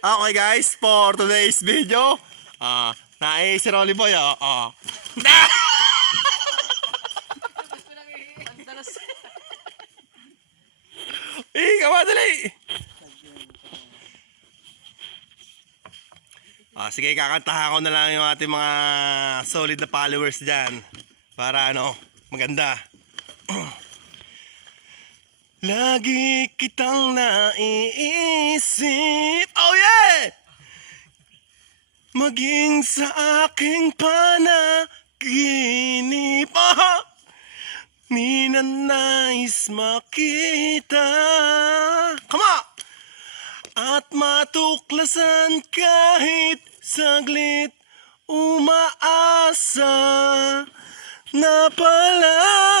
Okay guys, for today's video, si Rolly Boy, Ikaw dali! Sige, kakantahan ko na lang yung ating mga solid na followers dyan. Para maganda. Lagi kitang naiisip, oh yeah! Maging sa aking panaginip, ninanais makita. Come on! At matuklasan kahit saglit, umaasa na palaging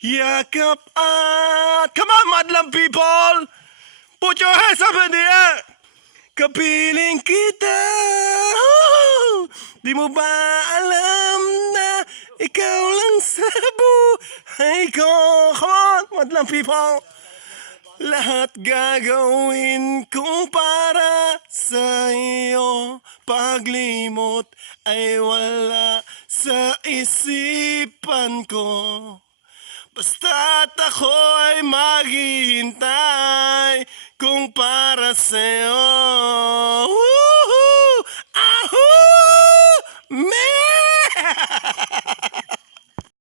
yakap at... Come on, madlang people! Put your hands up in the air! Kapiling kita! Di mo ba alam na ikaw lang sa buhay ko? Come on, madlang people! Lahat gagawin kong para sa iyo. Paglimot ay wala sa isipan ko. Basta't ako ay maghihintay kung para sa'yo.